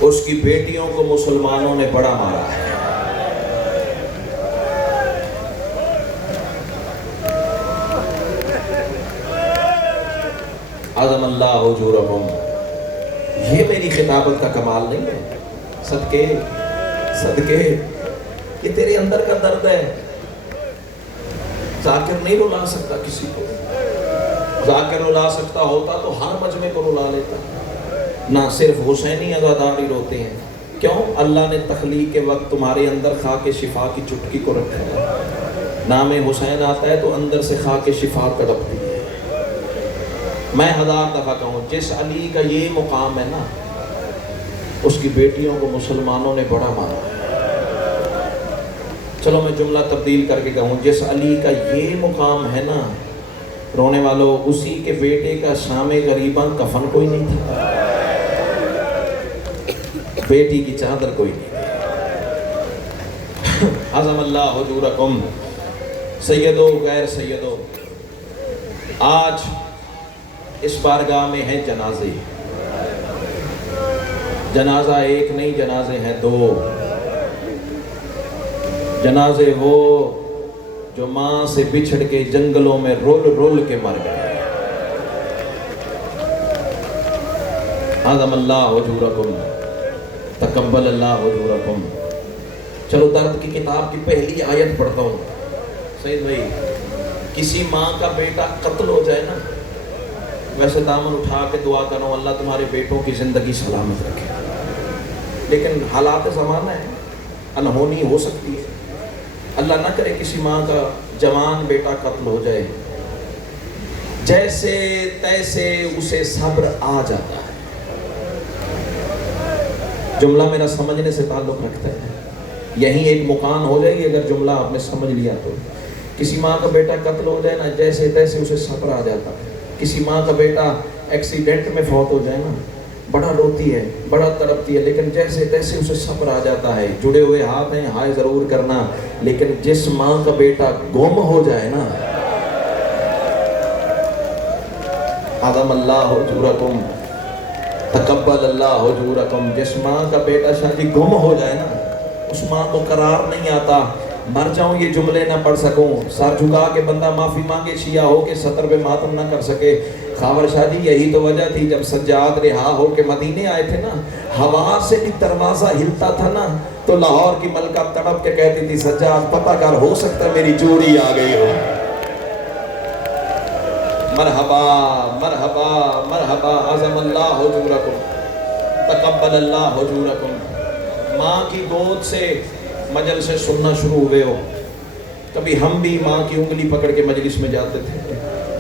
اس کی بیٹیوں کو مسلمانوں نے بڑا مارا ہے۔ عظم اللہ اجورکم، یہ میری خطابت کا کمال نہیں ہے، صدقے صدقے یہ تیرے اندر کا درد ہے۔ ذاکر نہیں رلا سکتا کسی کو، ذاکر رلا سکتا ہوتا تو ہر مجمع کو رلا لیتا، نہ صرف حسینی عزادار ہی روتے ہیں۔ کیوں؟ اللہ نے تخلیق کے وقت تمہارے اندر خاک شفا کی چٹکی کو رکھا ہے، نام حسین آتا ہے تو اندر سے خاک شفا تڑپتی ہے۔ میں 1000 دفعہ کہوں، جس علی کا یہ مقام ہے نا، اس کی بیٹیوں کو مسلمانوں نے بڑا مارا ہے۔ چلو میں جملہ تبدیل کر کے کہوں، جس علی کا یہ مقام ہے نا، رونے والوں، اسی کے بیٹے کا شام غریباں کفن کوئی نہیں تھا، بیٹی کی چادر کوئی نہیں تھی۔ عظم اللہ حضورکم، سیدو غیر سیدو، آج اس بارگاہ میں ہیں جنازے، جنازہ ایک نہیں، جنازے ہیں 2۔ جنازے وہ جو ماں سے بچھڑ کے جنگلوں میں رول رول کے مر گئے۔ عظم اللہ حضورکم، تقبل اللہ حضورکم۔ چلو درد کی کتاب کی پہلی آیت پڑھتا ہوں۔ سید بھائی، کسی ماں کا بیٹا قتل ہو جائے نا، ویسے دامن اٹھا کے دعا کرو اللہ تمہارے بیٹوں کی زندگی سلامت رکھے، لیکن حالات زمانہ ہے، انہونی ہو سکتی ہے۔ اللہ نہ کرے کسی ماں کا جوان بیٹا قتل ہو جائے، جیسے تیسے اسے صبر آ جاتا ہے۔ جملہ میرا سمجھنے سے تعلق رکھتا ہے، یہیں ایک مکان ہو جائے گی اگر جملہ آپ نے سمجھ لیا تو۔ کسی ماں کا بیٹا قتل ہو جائے نا، جیسے تیسے اسے صبر آ جاتا ہے۔ کسی ماں کا بیٹا ایکسیڈنٹ میں فوت ہو جائے نا، بڑا روتی ہے، بڑا تڑپتی ہے، لیکن جیسے تیسے اسے صبر آ جاتا ہے۔ جڑے ہوئے ہاتھ ہیں، ہائے ضرور کرنا، لیکن جس ماں کا بیٹا گم ہو جائے نا، عظم اللہ حضورکم، تقبل اللہ حضورکم، جس ماں کا بیٹا شادی گم ہو جائے نا، اس ماں کو قرار نہیں آتا۔ مر جاؤں یہ جملے نہ پڑھ سکوں، سر جھکا کے بندہ معافی مانگے، شیعہ ہو کے سطر پہ ماتم نہ کر سکے۔ خاور شادی یہی تو وجہ تھی، جب سجاد رہا ہو کے مدینے آئے تھے نا، ہوا سے بھی دروازہ ہلتا تھا نا، تو لاہور کی ملکہ تڑپ کے کہتی تھی سجاد پتہ کر، ہو سکتا ہے میری چوری آ گئی ہو۔ مرحبا مرحبا مرحبا، عظم اللہ حضورکم، تقبل اللہ حضورکم۔ ماں کی گود سے مجلس سے سننا شروع ہوئے ہو، کبھی ہم بھی ماں کی انگلی پکڑ کے مجلس میں جاتے تھے۔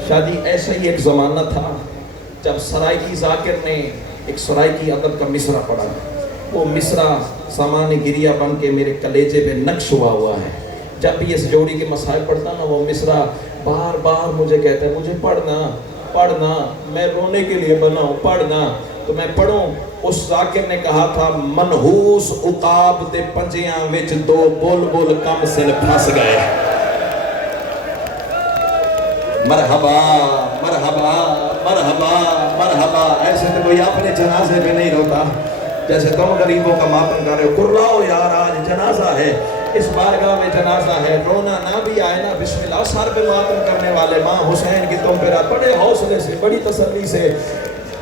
شادی ایسا ہی ایک زمانہ تھا جب سرائکی ذاکر نے ایک سرائکی ادب کا مصرع پڑھا، وہ مصرع سامان گریہ بن کے میرے کلیجے پہ نقش ہوا ہے۔ جب بھی اس جوڑی کے مسائل پڑھتا نا، وہ مصرع بار بار مجھے کہتا ہے مجھے پڑھنا، میں رونے کے لیے بنا ہوں، پڑھنا، تو میں پڑھوں۔ اس ذاکر نے کہا تھا منحوس عقاب دے پنجیاں وچ 2 بلبل کم سن پھنس گئے۔ مرحبا مرحبا مرحبا مرحبا، ایسے تو کوئی اپنے جنازے پہ نہیں روتا جیسے تم غریبوں کا ماتم کر رہے ہو۔ قرراؤ یار، آج جنازہ ہے، اس بارگاہ میں جنازہ ہے، رونا نہ بھی آئے نا، بسم اللہ، سر پہ ماتم کرنے والے ماں حسین کی تم پہ رات، بڑے حوصلے سے، بڑی تسلی سے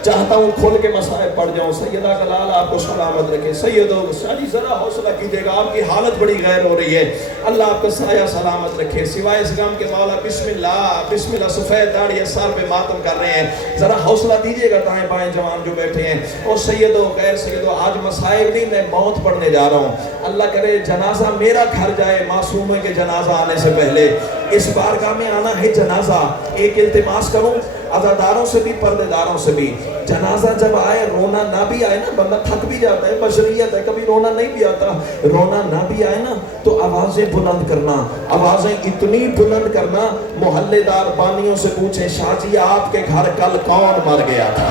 چاہتا ہوں کھول کے مسائل پڑھ جاؤں. سیدہ کا لال آپ کو سلامت رکھے. سیدو شاہ جی ذرا حوصلہ کیجیے گا, آپ کی حالت بڑی غیر ہو رہی ہے. اللہ آپ کا سایہ سلامت رکھے. سوائے اس غم کے مولا بسم اللہ. سفید داڑھی سر پہ ماتم کر رہے ہیں, ذرا حوصلہ دیجیے گا دائیں بائیں جوان جو بیٹھے ہیں. اور سیدو غیر سیدو, آج مسائل نہیں, میں موت پڑھنے جا رہا ہوں. اللہ کرے جنازہ میرا گھر جائے معصومے کے جنازہ آنے سے پہلے. اس بارگاہ میں آنا ہے جنازہ. ایک التماس کروں عزاداروں سے بھی پردے داروں سے بھی, جنازہ جب آئے رونا نہ بھی آئے نا, بندہ تھک بھی جاتا ہے, بشریت ہے, کبھی رونا نہیں بھی آتا, رونا نہ بھی آئے نا تو آوازیں بلند کرنا, آوازیں اتنی بلند کرنا محلے دار بانیوں سے پوچھیں شاہ جی آپ کے گھر کل کون مر گیا تھا.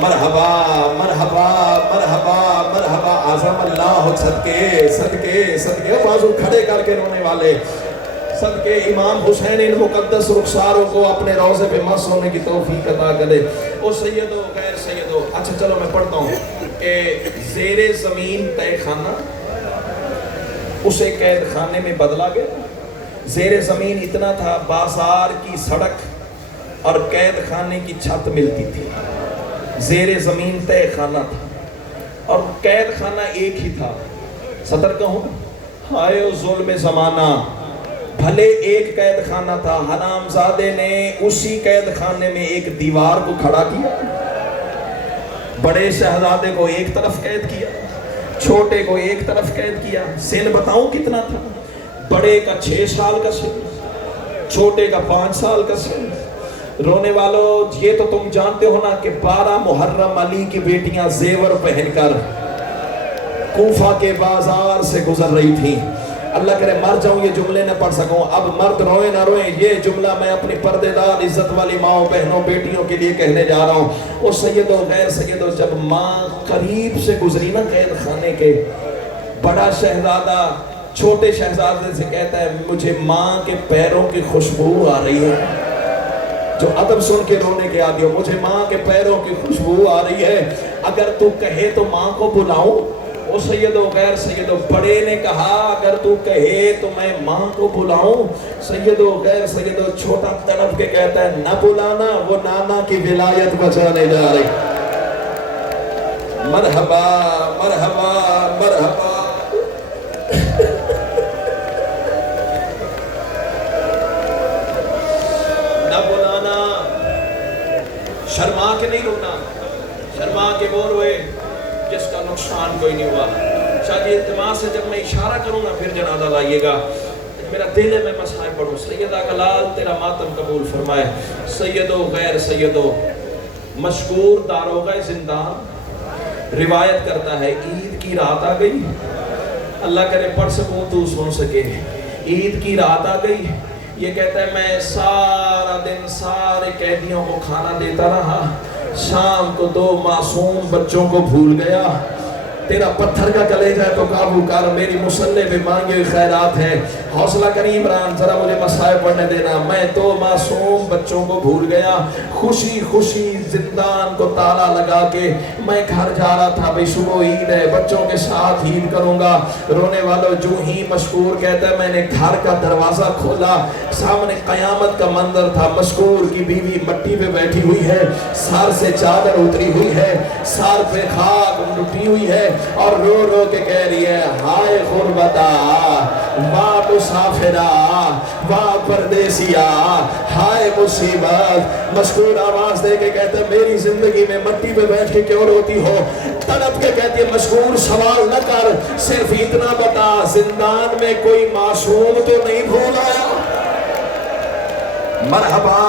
مرحبا مرحبا مرحبا مرحبا. اعظم اللہ صدقے صدقے صدقے. بازو کھڑے کر کے رونے والے صدقے امام حسین ان مقدس رخساروں کو اپنے روضے پہ مس ہونے کی توفیق عطا کرے. او سیدو غیر سیدو. اچھا چلو میں پڑھتا ہوں کہ زیر زمین تہ خانہ اسے قید خانے میں بدلا گیا. زیر زمین اتنا تھا, بازار کی سڑک اور قید خانے کی چھت ملتی تھی. زیر زمین تہ خانہ تھا اور قید خانہ ایک ہی تھا. صدر کہوں ہائے ظلم زمانہ, بھلے ایک قید خانہ تھا, حرام زادے نے اسی قید خانے میں ایک دیوار کو کھڑا کیا. بڑے شہزادے کو ایک طرف قید کیا, چھوٹے کو ایک طرف قید کیا. سن بتاؤں کتنا تھا؟ بڑے کا 6 سال کا سن, چھوٹے کا 5 سال کا سن. رونے والوں یہ تو تم جانتے ہو نا کہ 12 محرم علی کی بیٹیاں زیور پہن کر کوفہ کے بازار سے گزر رہی تھیں. اللہ کرے مر جاؤں یہ جملے نہ پڑھ سکوں. اب مرد روئے نہ روئیں, یہ جملہ میں اپنی پردے دار عزت والی ماں بہنوں بیٹیوں کے لیے کہنے جا رہا ہوں. اور سیدو غیر سیدو, جب ماں قریب سے گزری نا قید خانے کے, بڑا شہزادہ چھوٹے شہزادے سے کہتا ہے مجھے ماں کے پیروں کی خوشبو آ رہی ہے. جو ادب سن کے رونے کے عادی ہو, مجھے ماں کے پیروں کی خوشبو آ رہی ہے, اگر تو کہے تو ماں کو بلاؤں. او سیدو غیر سیدو, بڑے نے کہا اگر تو کہے تو میں ماں کو بلاؤں. سیدو غیر سیدو, چھوٹا تڑپ کے کہتا ہے نہ بلانا, وہ نانا کی ولایت بچانے جا رہی. مرحبا مرحبا مرحبا. نہ بلانا, شرما کے نہیں رونا, شرما کے وہ روئے جس کا نقصان کوئی نہیں ہوا. شاہ جی التماس سے جب میں اشارہ کروں گا پھر جنازہ لائیے گا. میرا دل ہے میں مسائل پڑھوں. سیدہ کا لال تیرا ماتم قبول فرمائے. سیدو غیر سیدو, مشکور داروغہ زندان روایت کرتا ہے عید کی رات آ گئی, اللہ کرے پڑھ سکوں تو سن سکے. عید کی رات آ گئی, یہ کہتا ہے میں سارا دن سارے قیدیوں کو کھانا دیتا رہا, شام کو 2 معصوم بچوں کو بھول گیا. تیرا پتھر کا کلیجہ ہے تو قابو کر, میری مسلح میں مانگے ہوئے خیرات ہیں. حوصلہ کری عمران, ذرا مجھے مسائل پڑھنے دینا. میں 2 معصوم بچوں کو بھول گیا, خوشی خوشی زندان کو تالا لگا کے میں گھر جا رہا تھا. بھئی صبح عید ہے, بچوں کے ساتھ عید کروں گا. رونے والوں جو ہی مشکور کہتا ہے میں نے گھر کا دروازہ کھولا, سامنے قیامت کا منظر تھا. مشکور کی بیوی مٹی پہ بیٹھی ہوئی ہے, سر سے چادر اتری ہوئی ہے, سر پہ خاک لٹی ہوئی ہے اور رو رو کے کہہ رہی ہے ہائے غربتا, واہ مسافرہ, واہ پردیسیا, ہائے مصیبت. مشکور آواز دے کے کہتا ہے میری زندگی میں مٹی پہ بیٹھ کے کیوں روتی ہو؟ تڑپ کے کہتی ہے مشکور سوال نہ کر, صرف اتنا بتا زندان میں کوئی معصوم تو نہیں بھول آیا؟ مرحبا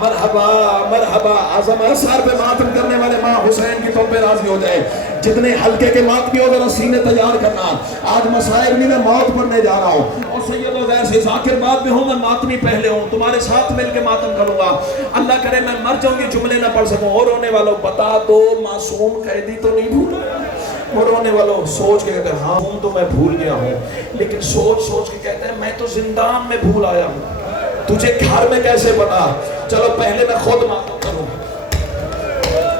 مرحبا مرحبا. اعظم سر پہ ماتم کرنے والے ماں حسین کی تم پہ راضی ہو جائے. جتنے ہلکے کے ماتمی ہو ذرا سینے تیار کرنا, آج مسائل نہیں, میں موت پڑھنے جا رہا ہوں. اور سید و غیر سے ذاکر بعد میں ہوں, میں ماتمی پہلے ہوں, تمہارے ساتھ مل کے ماتم کروں گا. اللہ کرے میں مر جاؤں, یہ جملے نہ پڑھ سکوں. اور رونے والوں بتا دو معصوم قیدی تو نہیں بھولا. وہ رونے والوں سوچ کے کہتے ہیں ہاں تو میں بھول گیا ہوں, لیکن سوچ سوچ کے کہتے ہیں میں تو زندان میں بھول آیا ہوں, تجھے گھر میں کیسے پتا؟ چلو پہلے میں خود ماتم کروں.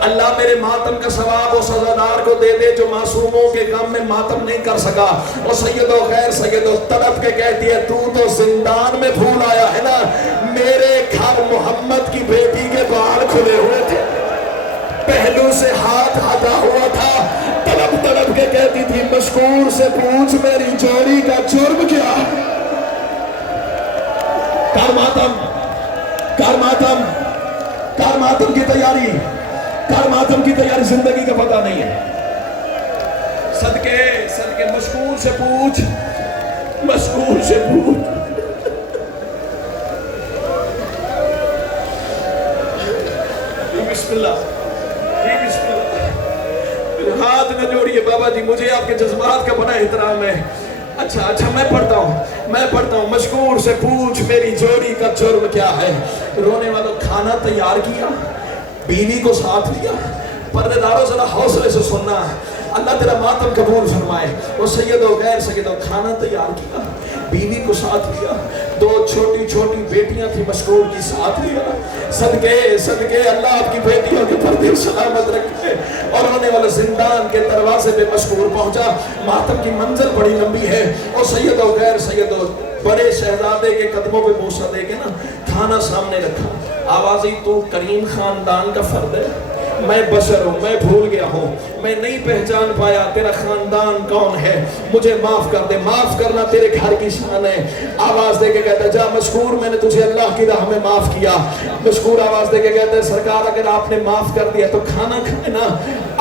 اللہ میرے ماتم کا ثواب اس عزادار کو دے دے جو معصوموں کے غم میں ماتم نہیں کر سکا. اور سید و غیر سید و تڑپ کے کہتی ہے تو زندان میں بھول آیا ہے نا, میرے گھر محمد کی بیٹی کے بال کھلے ہوئے تھے، پہلو سے ہاتھ ہٹا ہوا تھا، تڑپ تڑپ کے کہتی تھی مشکور سے پوچھ میری جوڑی کا جرم کیا ہے۔ کر ماتم، کر ماتم، کر ماتم کی تیاری، کر ماتم کی تیاری، زندگی کا پتہ نہیں ہے۔ صدقے صدقے مشکور سے پوچھ، مشکور سے پوچھ۔ بسم اللہ، بسم اللہ، ہاتھ نہ جوڑیے بابا جی، مجھے آپ کے جذبات کا بڑا احترام ہے۔ اچھا میں پڑھتا ہوں، مشکور سے پوچھ میری جوڑی کا جرم کیا ہے۔ رونے والوں کھانا تیار کیا، بیوی کو ساتھ لیا۔ پردے داروں ذرا حوصلے سے سننا، اللہ تیرا ماتم قبول فرمائے۔ وہ سید و غیر سید و کھانا تیار کیا، بیوی کو ساتھ لیا، 2 چھوٹی چھوٹی بیٹیاں تھی مشکور کی ساتھ لیا۔ صدقے اللہ آپ کی بیٹیوں کے پردے سلامت رکھے۔ اور رونے والے زندان کے دروازے پہ مشکور پہنچا۔ ماتم کی منزل بڑی لمبی ہے۔ اور سید و غیر سید و بڑے شہزادے کے قدموں پہ بوسہ دے کے نا کھانا سامنے رکھا۔ آوازی تو کریم خاندان کا فرد ہے، میں بشر ہوں، میں بھول گیا ہوں، میں نہیں پہچان پایا تیرا خاندان کون ہے، مجھے معاف کر دے، معاف کرنا تیرے گھر کی شان ہے۔ آواز دے کے کہتا ہے جا مشکور، میں نے تجھے اللہ کی راہ میں معاف کیا۔ مشکور آواز دے کے کہتا ہے سرکار اگر آپ نے معاف کر دیا تو کھانا کھائے نا،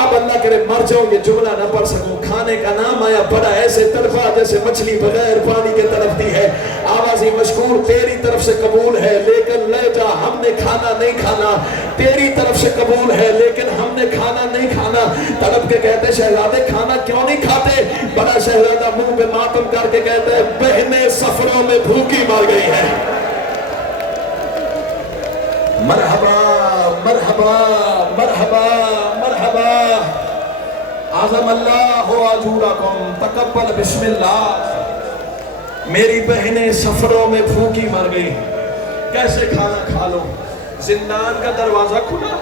اب اللہ کرے مر جاؤں یہ جملہ نہ پڑھ سکوں۔ کھانے کا نام آیا بڑا ایسے تڑپا جیسے مچھلی بغیر پانی کے تڑپتی ہے۔ آوازی مشکور تیری طرف سے قبول ہے لیکن لے جا، ہم نے کھانا نہیں کھانا، تیری طرف سے قبول ہے لیکن ہم نے کھانا نہیں کھانا۔ تڑپ کے کہتے شہزادے کھانا کیوں نہیں کھاتے؟ بڑا شہزادہ منہ پہ ماتم کر کے کہتے ہیں بہنیں سفروں میں بھوکی مر گئی ہے۔ مرحبا مرحبا مرحبا مرحبا، اعظم اللہ اجورکم، تقبل بسم اللہ۔ میری بہنیں سفروں میں بھوکی مر گئی، کیسے کھانا کھا لو؟ زندان کا دروازہ کھلا،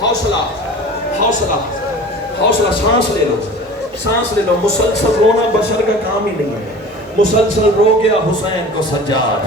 حوصلہ حوصلہ حوصلہ، سانس لے لو، سانس لے لو۔ مسلسل رونا بشر کا کام ہی نہیں ہے۔ مسلسل رو گیا حسین کو سجاد،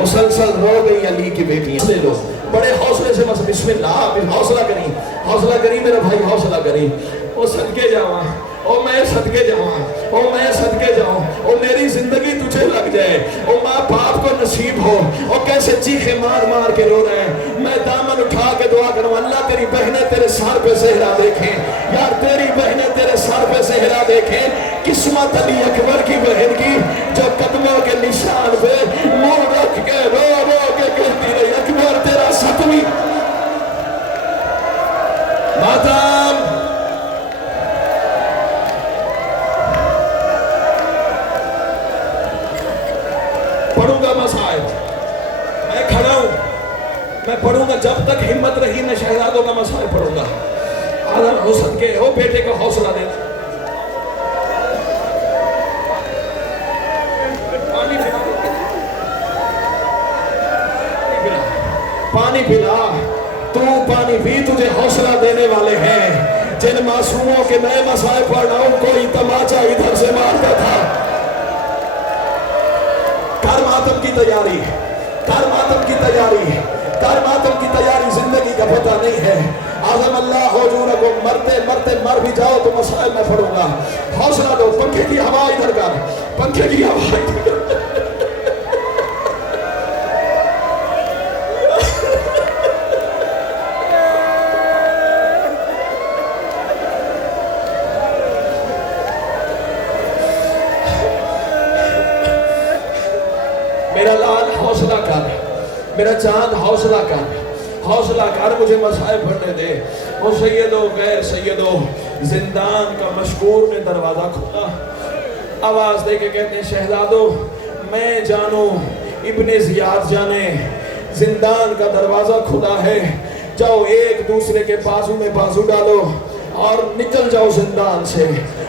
مسلسل رو گئی علی کی بیٹیاں۔ لے لو بڑے حوصلے سے، بس بسم اللہ، حوصلہ کریں، حوصلہ کریں میرا بھائی، حوصلہ کریں۔ او صدقے جاواں، او میں صدقے جاواں، او میں صدقے جاؤں، او میری زندگی تجھے لگ جائے، او ماں باپ کو نصیب ہو، او کیسے چیخے مار مار کے رو رہے ہیں۔ میں دامن اٹھا کے دعا کروں اللہ تیری بہنیں تیرے سر پہ صحرا دیکھیں، یار تیری بہنیں تیرے سر پہ صحرا دیکھیں۔ قسمت علی اکبر کی بہن کی جو قدموں کے نشان پہ منہ رکھ کے رو رو کے کہتی رہی اکبر تیرا ستویں ماتم۔ پڑھوں گا مسائل، میں کھڑا ہوں، میں پڑھوں گا جب تک ہمت رہی میں شہزادوں کا مسائل پڑھوں گا۔ آدم ہو صدقے ہو بیٹے کو حوصلہ دے۔ پانی پلا، تو پانی بھی تجھے حوصلہ دینے والے ہیں۔ جن معصوموں کے میں مسائل پڑھ رہا ہوں کوئی تماچا ادھر سے مارتا تھا۔ کر ماتم کی تیاری، کر ماتم کی تیاری، کر ماتم کی تیاری، زندگی کا پتہ نہیں ہے۔ اعظم اللہ اجورکم، مرتے مرتے مر بھی جاؤ تو مسائل میں پڑھوں گا۔ حوصلہ دو، پنکھے کی ہوا ادھر کر، پنکھے کی ہوا ادھر کر۔ میرا لال حوصلہ کر، میرا چاند حوصلہ کر، حوصلہ کر، مجھے مسائل پڑھنے دے۔ وہ سیدو غیر سیدو، زندان کا مشکور نے دروازہ کھولا، آواز دے کے کہتے ہیں شہزادو میں جانوں ابن زیاد جانے زندان کا دروازہ کھلا ہے، جاؤ ایک دوسرے کے بازو میں بازو ڈالو اور نکل جاؤ زندان سے۔